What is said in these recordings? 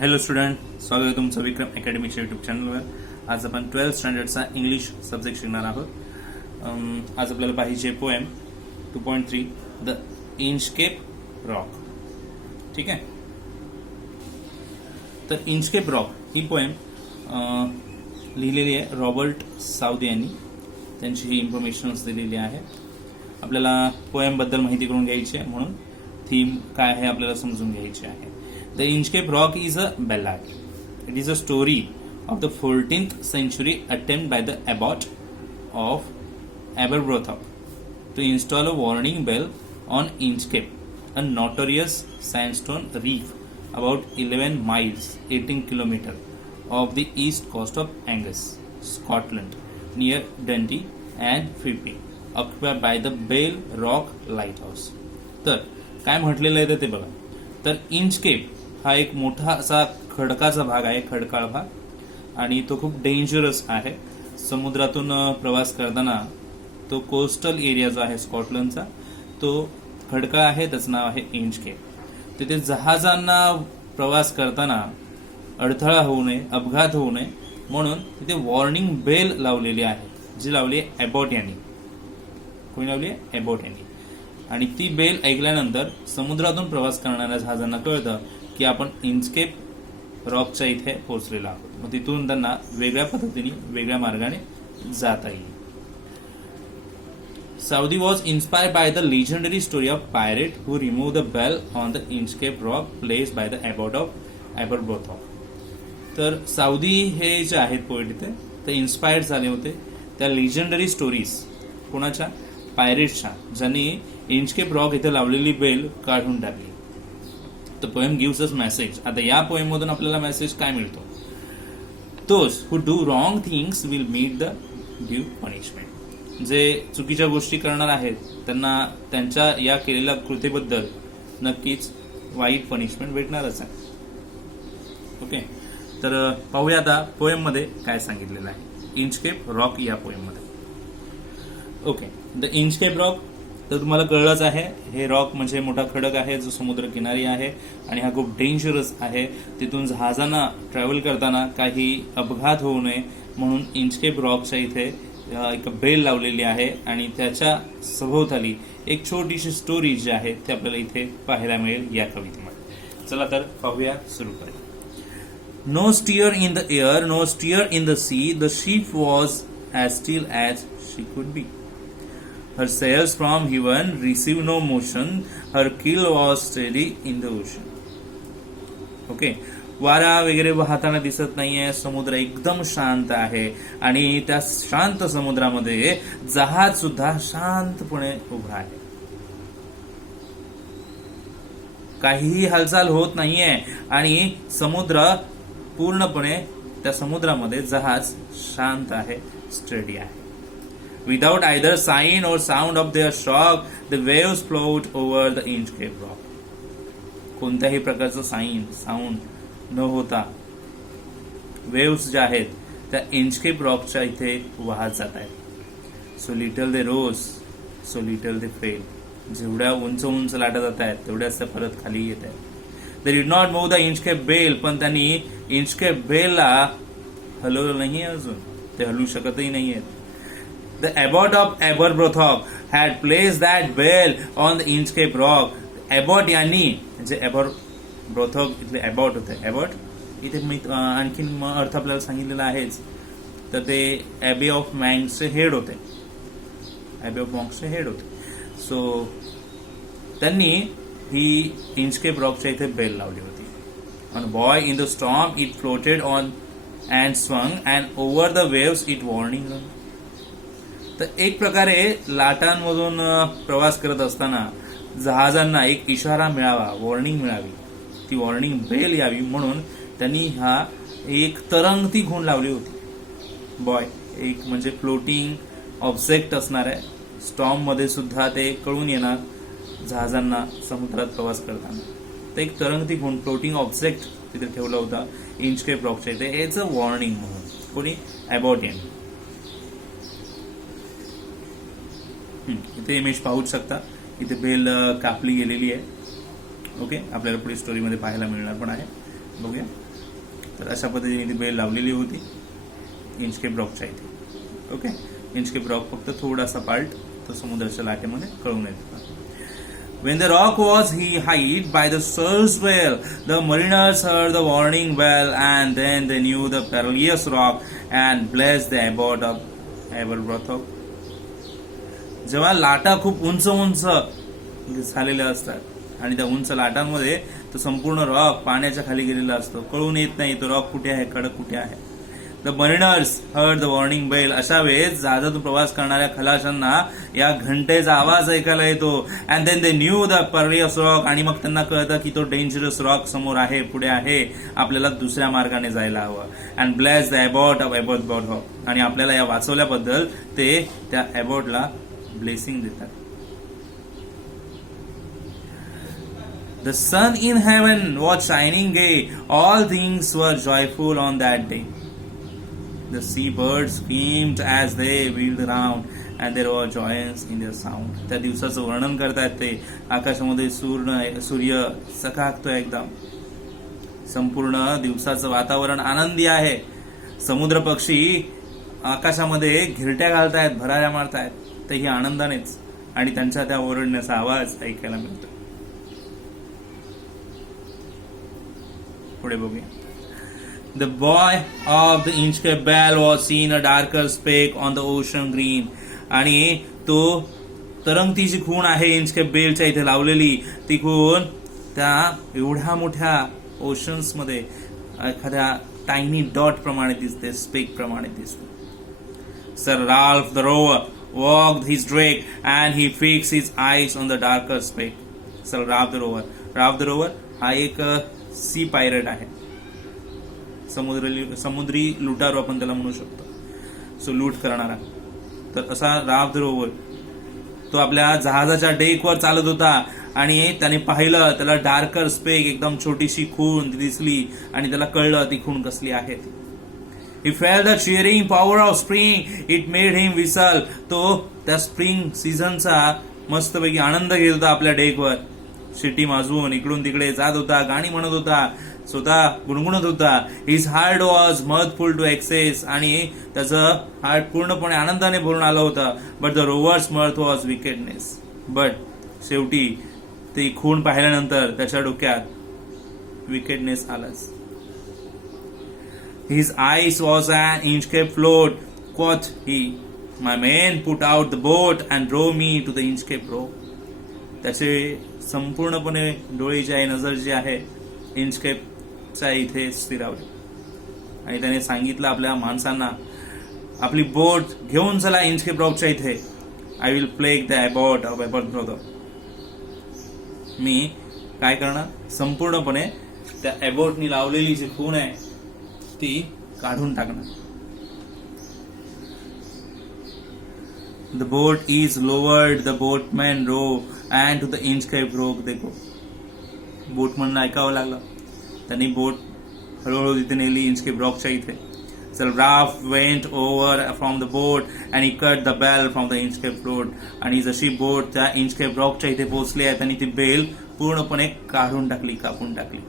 Hello student, स्वागत आहे तुमचं विक्रम अकॅडमीच्या युट्यूब चॅनलवर. आज आपण 12th स्टँडर्डचा इंग्लिश सब्जेक्ट शिकणार आहोत. आज आपल्याला पाहिजे पोएम 2.3 द इंचकेप रॉक. ठीक आहे. तर इंचकेप रॉक ही पोएम लिहिलेली आहे रॉबर्ट साऊदी यांनी. त्यांची ही इन्फॉर्मेशन दिलेली आहे. आपल्याला पोएम बद्दल माहिती करून घ्यायची आहे, म्हणून थीम काय आहे आपल्याला समजून घ्यायची आहे. The Inchcape Rock is a ballad. It is a story of the 14th century attempt by the abbot of Aberbrothock to install a warning bell on Inchcape, a notorious sandstone reef about 11 miles 18 kilometers of the east coast of Angus, Scotland, near Dundee and Fife, occupied by the Bell Rock Lighthouse. तर काय म्हटलेलं आहे ते बघा. तर Inchcape हा एक मोठा असा खडकाचा भाग आहे, खडकाळ भाग, आणि तो खूप डेंजरस आहे. समुद्रातून प्रवास करताना तो कोस्टल एरिया जो आहे स्कॉटलंडचा, तो खडकाळ आहे, त्याचं नाव आहे इंचकेप. तिथे जहाजांना प्रवास करताना अडथळा होऊ नये, अपघात होऊ नये म्हणून तिथे वॉर्निंग बेल लावलेली आहे, जी लावली आहे एबॉट यांनी. कोणी लावली आहे? एबॉट यांनी. आणि ती बेल ऐकल्यानंतर समुद्रातून प्रवास करणाऱ्या जहाजांना कळतं की आपण इंचकेप रॉकच्या इथे पोहोचलेलो आहोत. मग तिथून त्यांना वेगळ्या पद्धतीने, वेगळ्या मार्गाने जाता येईल. Southey was inspired by the legendary story of pirate who remove the bell on the Inchcape rock place by the abbot of Aberbrothok. तर साऊदी हे जे आहेत पोएट इथे, ते इन्स्पायर्ड झाले होते त्या लिजंडरी स्टोरीज. कोणाच्या? पायरेट्सच्या, ज्यांनी इंचकेप रॉक इथे लावलेली बेल काढून टाकली. The poem gives us message. आता या पोएम मधून आपल्याला मेसेज काय मिळतो? Those who do wrong things will meet the due punishment. जे चुकीच्या गोष्टी करणार आहेत त्यांना त्यांच्या या केलेल्या कृतीबद्दल नक्कीच वाईट पनिशमेंट भेटणारच आहे. ओके, तर पाहूया आता पोएम मध्ये काय सांगितलेलं आहे इंचकेप रॉक या पोएम मध्ये. ओके, द इंचकेप रॉक, तर तुम्हाला कळलंच आहे, हे रॉक म्हणजे मोठा खडक आहे जो समुद्र किनारी आहे आणि हा खूप डेंजरस आहे. तिथून जहाजांना ट्रॅव्हल करताना काही अपघात होऊ नये म्हणून इंचकेप रॉकच्या इथे एक बेल लावलेली आहे आणि त्याच्या सभोवताली एक छोटीशी स्टोरी जी आहे ती आपल्याला इथे पाहायला मिळेल या कवितेमध्ये. चला तर पाहूया, सुरू करूया. No stir in the air, no stir in the sea, the ship was as still as she could be. Her sails from heaven received no motion, her keel was steady in the ocean. Okay, वारा वगैरे वाहताना दिसत नाहीये, समुद्र एकदम शांत आहे आणि त्या शांत समुद्रामध्ये जहाज सुद्धा शांतपणे उभा आहे. काहीही हालचाल होत नाहीये आणि समुद्र पूर्णपणे, त्या समुद्रामध्ये जहाज शांत आहे, स्टडी आहे. Without either sign or sound of their shock, the waves float over the Inchcape Rock. कोणत्याही प्रकारचं साऊंड न होता वेव्स ज्या आहेत त्या इंचकेप रॉकच्या इथे वाहत जात आहेत. सो लिटल दे रोज, सो लिटल दे फेल. जेवढ्या उंच उंच लाटा जात आहेत तेवढ्याच त्या परत खाली येत आहेत. They did not move the Inchcape bell, पण त्यांनी इंचकेप बेलला हलवलं नाही अजून, ते हलवू शकतही नाहीये. The abbot of Aberbrothock had placed that bell on the Inchcape Rock. Abbot यांनी, जे Aberbrothock इथले abbot होते, abbot इथे आणखीन अर्थ आपल्याला सांगितलेला आहेच. तर ते Abbey of Manxचे हेड होते, Abbey of Manxचे हेड होते. सो त्यांनी ही इंचकेप रॉकच्या इथे बेल लावली होती. On a boy in the storm it floated on and swung and over the waves it warning them. तर एक प्रकारे लाटांमधून प्रवास करत असताना जहाजांना एक इशारा मिळावा, वॉर्निंग मिळावी, ती वॉर्निंग बेल यावी म्हणून त्यांनी हा एक तरंगती खूण लावली होती. बॉय एक म्हणजे फ्लोटिंग ऑब्जेक्ट असणार आहे, स्टॉर्म मध्ये सुद्धा ते कळून येणार जहाजांना समुद्रात प्रवास करताना. तर एक तरंगती खूण, फ्लोटिंग ऑब्जेक्ट तिथे ठेवला होता इंचकेप रॉकच्या इथे, हेच वॉर्निंग म्हणून. कोणी? एबॉट यांनी. इथे इमेज पाहूच शकता, इथे बेल कापली गेलेली आहे. ओके, आपल्याला पुढे स्टोरीमध्ये पाहायला मिळणार पण आहे. बघूया. तर अशा पद्धतीने ती बेल लावलेली होती इंचकेप रॉकच्या इथे. ओके, इंचकेप रॉक फक्त थोडासा पार्ट तो समुद्राच्या लाटेमध्ये कळून येत होता. When the rock was hid by the surge swell, the mariners heard the warning bell, and then they knew the perilous rock and blessed the abbot of Aberbrothock. जेव्हा लाटा खूप उंच उंच झालेल्या असतात आणि त्या उंच लाटांमध्ये तो संपूर्ण रॉक पाण्याच्या खाली गेलेला असतो, कळून येत नाही तो रॉक कुठे आहे, खडक कुठे आहे. The mariners heard the warning bell. अशा वेळेस जहाजातून प्रवास करणाऱ्या खलाशांना या घंटेचा आवाज ऐकायला येतो. And then they knew the perilous rock. आणि मग त्यांना कळतं की तो डेंजरस रॉक समोर आहे, पुढे आहे, आपल्याला दुसऱ्या मार्गाने जायला हवं. And bless the abbot of abbot. आणि आपल्याला या वाचवल्याबद्दल ते त्या अबॉटला ब्लेसिंग देतात. The sun in heaven was shining gay. All things were joyful on that day. The seabirds screamed as they wheeled around, and there was joyance in their sound. त्या दिवसाचं वर्णन करतात ते. आकाशामध्ये सूर्य चकाकतोय एकदम. संपूर्ण दिवसाचं वातावरण आनंदी आहे. समुद्र पक्षी आकाशामध्ये घिरट्या घालतायत, भराऱ्या मारतायत, तेही आनंदानेच. आणि त्यांच्या त्या ओरडण्याचा आवाज ऐकायला मिळतो. पुढे बघूया. The boy of the Inchcape Bell was seen a darker speck on the ocean green. आणि तो तरंगती जी खूण आहे इंचकेप बेलच्या इथे लावलेली, ती खूण त्या एवढ्या मोठ्या ओशन्स मध्ये एखाद्या टायनी डॉट प्रमाणे दिसते, स्पेक प्रमाणे दिसते. Sir Ralph the rower walked his drake and he fixed his eyes on the darker speck. Sir Ralph the rower. Ralph the rower हा एक सी पायरेट आहे, समुद्री लुटारू आपण त्याला म्हणू शकतो. सो लूट करणारा. तर असा राल्फ द रोवर तो आपल्या जहाजाच्या डेकवर चालत होता आणि त्याने पाहिलं, त्याला डार्कर स्पेक एकदम छोटीशी खूण दिसली आणि त्याला कळलं ती खूण कसली आहे. He felt the cheering power of spring. It made him whistle. तो त्या स्प्रिंग सीझनचा मस्तपैकी आनंद घेत होता आपल्या डेकवर. शिटी वाजवून इकडून तिकडे जात होता, गाणी म्हणत होता, स्वतः गुणगुणत होता. His heart was mirthful to excess. आणि त्याचं हार्ट पूर्णपणे आनंदाने भरून आलं होतं. But the rovers mirth was wickedness. But शेवटी ती खूण पाहिल्यानंतर त्याच्या डोक्यात विकेडनेस आलाच. His eyes was on Inchcape float. Quoth he, my men put out the boat and draw me to the Inchcape row. त्याचे संपूर्णपणे डोळे जे आहे, नजर जी आहे, इंचकेपच्या इथे स्थिरावली. आणि त्याने सांगितलं आपल्या माणसांना, आपली बोट घेऊन चला इंचकेप रॉकच्या इथे. I will plague the abbot of abbot. मी काय करणार, संपूर्णपणे त्या अबॉटनी लावलेली जी खूण आहे ती काढून टाकणार. The boat is lowered, the boatmen row, and to the Inchcape Rock they go. बोटमनला ऐकावं लागलं. त्यांनी बोट हळूहळू तिथे नेली इंचकेप रॉकच्या इथे. So Ralph went over from the boat and he cut the bell from the Inchcape Road. आणि जशी बोट त्या इंचकेप रॉकच्या इथे पोहोचली आहे त्यांनी ती बेल पूर्णपणे काढून टाकली, कापून टाकली.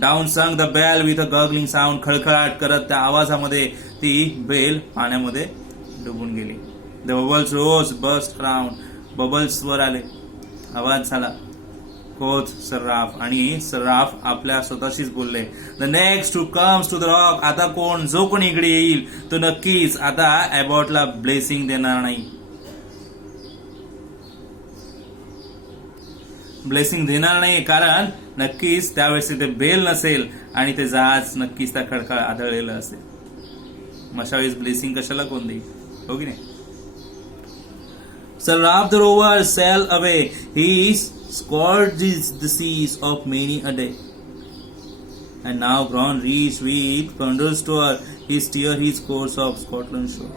Down sung the bell with a gurgling sound. खळखळाट करत त्या आवाजामध्ये ती बेल पाण्यामध्ये डुबून गेली. The bubbles rose, burst around. Bubbles वर आले, आवाज झाला. कोथ सर्राफ. आणि सर्राफ आपल्या स्वतःशीच बोलले, the next who comes to the rock. आता कोण, जो कोणी इकडे येईल तो नक्कीच आता अबॉटला ब्लेसिंग देणार नाही, ब्लेसिंग देणार नाही. कारण नक्कीच त्यावेळेस तिथे बेल नसेल आणि ते जहाज नक्कीच त्या खडखळ आदळलेलं असेल. मशावेळेस ब्लेसिंग कशाला कोण देईल, हो की नाही. Sir Ralph the rower sailed away. He scourges the seas of many a day. And now grown rich with plunder's store, he steer his course of Scotland shore.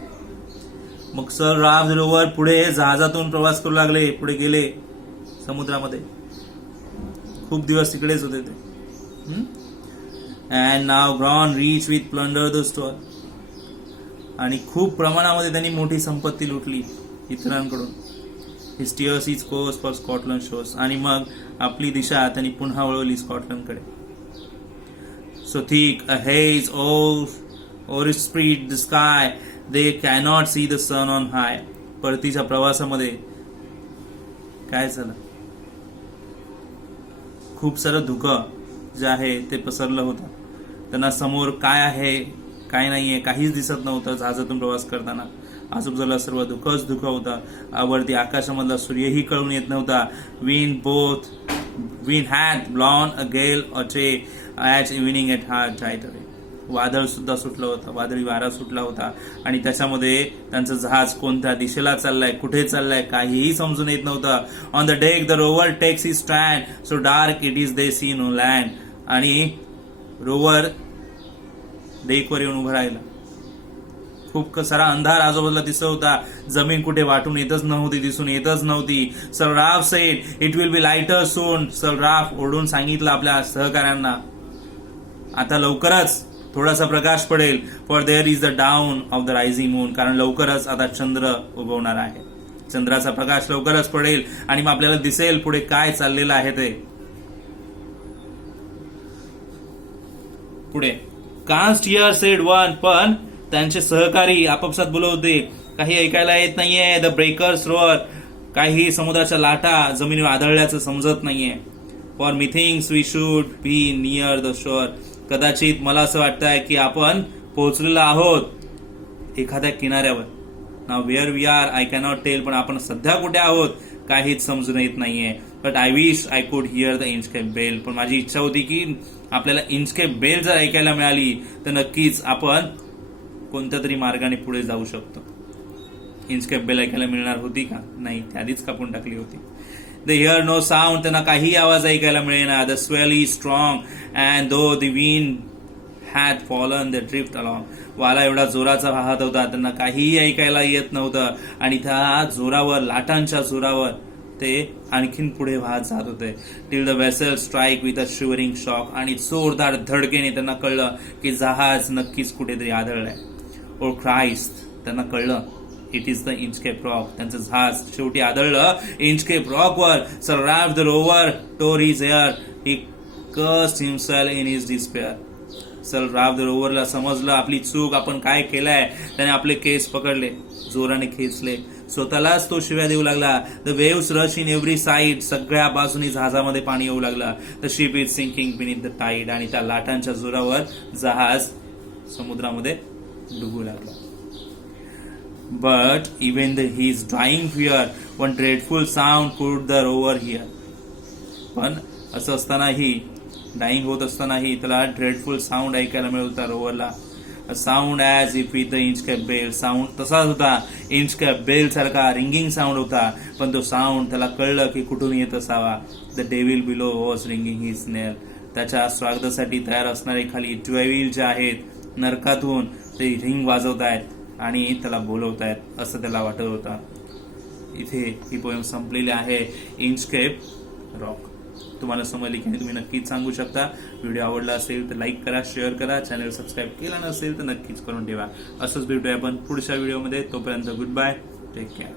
मग सर राल्फ द रोवर पुढे जहाजातून प्रवास करू लागले, पुढे गेले समुद्रामध्ये. खूप दिवस तिकडेच होते ते. And now grown rich with plunder's store. आणि खूप प्रमाणामध्ये त्यांनी मोठी संपत्ती लुटली इतरांकडून. He steers his course for Scotland shores. आणि मग आपली दिशा त्यांनी पुन्हा वळवली स्कॉटलंडकडे. so thick a haze overspread the sky, they cannot see the sun on high. परतीच्या प्रवासामध्ये काय झालं, खूप सारं धुकं जे आहे ते पसरलं होतं. त्यांना समोर काय आहे काय नाहीये काहीच दिसत नव्हतं. जहाजातून प्रवास करताना आजूबाजूला सर्व धुकंच धुकं होतं. वरती आकाशामधला सूर्यही कळून येत नव्हता. Wind had blown a gale or two as evening at hard tight away. वादळ सुद्धा सुटलं होतं, वादळी वारा सुटला होता आणि त्याच्यामध्ये त्यांचं जहाज कोणत्या दिशेला चाललंय, कुठे चाललंय काहीही समजून येत नव्हतं. On the deck the rover takes his stand, so dark it is they see no land. आणि रोवर डेकवर येऊन उभं राहिलं. खूप सारा अंधार आजूबाजूला दिसत होता. जमीन कुठे वाटून येतच नव्हती, दिसून येतच नव्हती. Sir Ralph said it will be lighter soon. Sir Ralph ओरडून सांगितलं आपल्या सहकाऱ्यांना, आता लवकरच थोडासा प्रकाश पडेल. For there is the dawn of the rising moon. कारण लवकरच आता चंद्र उगवणार आहे, चंद्राचा प्रकाश लवकरच पडेल आणि मग आपल्याला दिसेल पुढे काय चाललेलं आहे ते. पुढे कास्ट हिअर सेड वन. पण त्यांचे सहकारी आपापसात बोलत होते, काही ऐकायला येत नाहीये. द ब्रेकर्स रोअर, काही समुद्राच्या लाटा जमिनीवर आदळल्याचं समजत नाहीये. For methinks we should be near the shore. कदाचित मला असं वाटतंय की आपण पोहोचलेलो आहोत एखाद्या किनाऱ्यावर. Now where we are I cannot tell. पण आपण सध्या कुठे आहोत काहीच समजून येत नाहीये. But I wish I could hear the Inchcape bell. पण माझी इच्छा होती की आपल्याला इंचकेप बेल जर ऐकायला मिळाली तर नक्कीच आपण कोणत्या तरी मार्गाने पुढे जाऊ शकतो. इंचकेप बेल ऐकायला मिळणार होती का? नाही, त्या आधीच कापून टाकली होती. They hear no sound. त्यांना काही आवाज ऐकायला मिळेना. The swell is strong and though the wind had fallen they drift along. वारा एवढा जोराचा वाहत होता, त्यांना काहीही ऐकायला येत नव्हतं आणि त्या जोरावर, लाटांच्या जोरावर ते आणखीन पुढे वाहत जात होते. Till the vessel strike with a shivering shock. आणि जोरदार धडकेने त्यांना कळलं की जहाज नक्कीच कुठेतरी आदळलंय. ओ क्राइस्ट, त्यांना कळलं it is the Inchcape rock. त्यांचं जहाज शेवटी आदळलं इंचकेप रॉकवर. Sir Ralph the rover tore his hair, he cursed himself in his despair. Sir Ralph the रोवरला समजलं आपली चूक, आपण काय केलंय. त्याने आपले केस पकडले, जोराने खेचले, स्वतःलाच तो शिव्या देऊ लागला. The waves rush in every side. सगळ्या बाजूनी जहाजामध्ये पाणी येऊ लागलं. The ship is sinking beneath the tide. आणि त्या लाटांच्या जोरावर जहाज समुद्रामध्ये डुबू लागला. But even his dying fear, one dreadful sound could the rover hear. पण असं असतानाही, डाईंग होत असतानाही त्याला ड्रेडफुल साऊंड ऐकायला मिळत होता रोवरला. Sound as if with the Inchcape bell. Sound तसाच होता, इंचकेप बेल सारखा रिंगिंग साऊंड होता. पण तो साऊंड त्याला कळलं की कुठून येत असावा. The devil below was ringing his knell. त्याच्या स्वागतासाठी तयार असणारे खाली डेव्हिल जे आहेत नरकातून ते रिंग वाजवत आहेत आणि त्याला बोलवतायत असं त्याला वाटत होतं. इथे ही पोएम संपलेली आहे, इंचकेप रॉक. तुम्हाला समजली की तुम्ही नक्कीच सांगू शकता. व्हिडिओ आवडला असेल तर लाईक करा, शेअर करा. चॅनल सबस्क्राईब केला नसेल तर नक्कीच करून ठेवा. असंच भेटूया आपण पुढच्या व्हिडिओमध्ये. तोपर्यंत गुड बाय, टेक केअर.